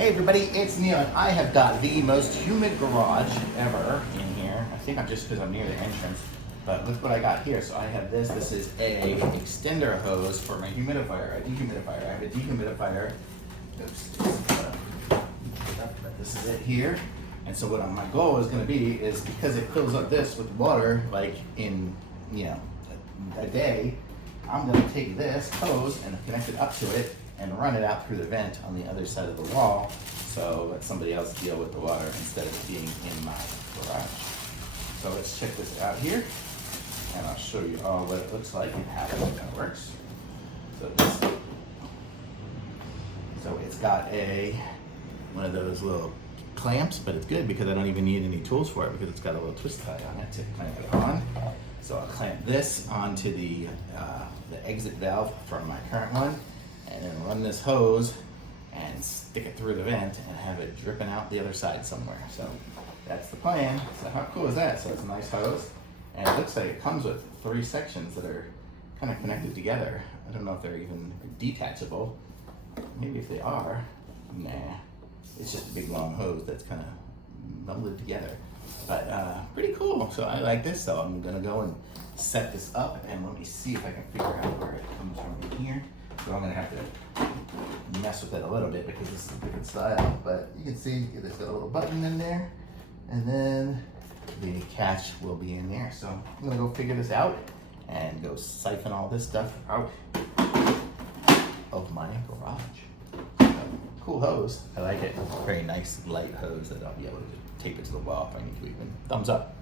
Hey everybody, it's Neil, and I have got the most humid garage ever in here. I think I'm just because I'm near the entrance, but look what I got here. So I have this. This is a extender hose for my humidifier, a dehumidifier. I have a dehumidifier. Oops, but this is it here. And so what my goal is going to be is, because it fills up this with water, like in a day, I'm going to take this hose and connect it up to it and run it out through the vent on the other side of the wall, so let somebody else deal with the water instead of being in my garage. So let's check this out here, and I'll show you all what it looks like and how it works. So it's got one of those little clamps, but it's good because I don't even need any tools for it because it's got a little twist tie on it to clamp it on. So I'll clamp this onto the exit valve from my current one, and then run this hose and stick it through the vent and have it dripping out the other side somewhere. So that's the plan. So how cool is that? So it's a nice hose, and it looks like it comes with 3 sections that are kind of connected together. I don't know if they're even detachable. Maybe if they are, nah. It's just a big long hose that's kind of melded together. But pretty cool. So I like this, so I'm gonna go and set this up, and let me see if I can figure out where it comes from in here. So I'm gonna have to mess with it a little bit because this is a different style, but you can see there's got a little button in there, and then the catch will be in there. So I'm gonna go figure this out and go siphon all this stuff out of my garage. Cool hose, I like it. Very nice light hose that I'll be able to tape it to the wall if I need to even. Thumbs up.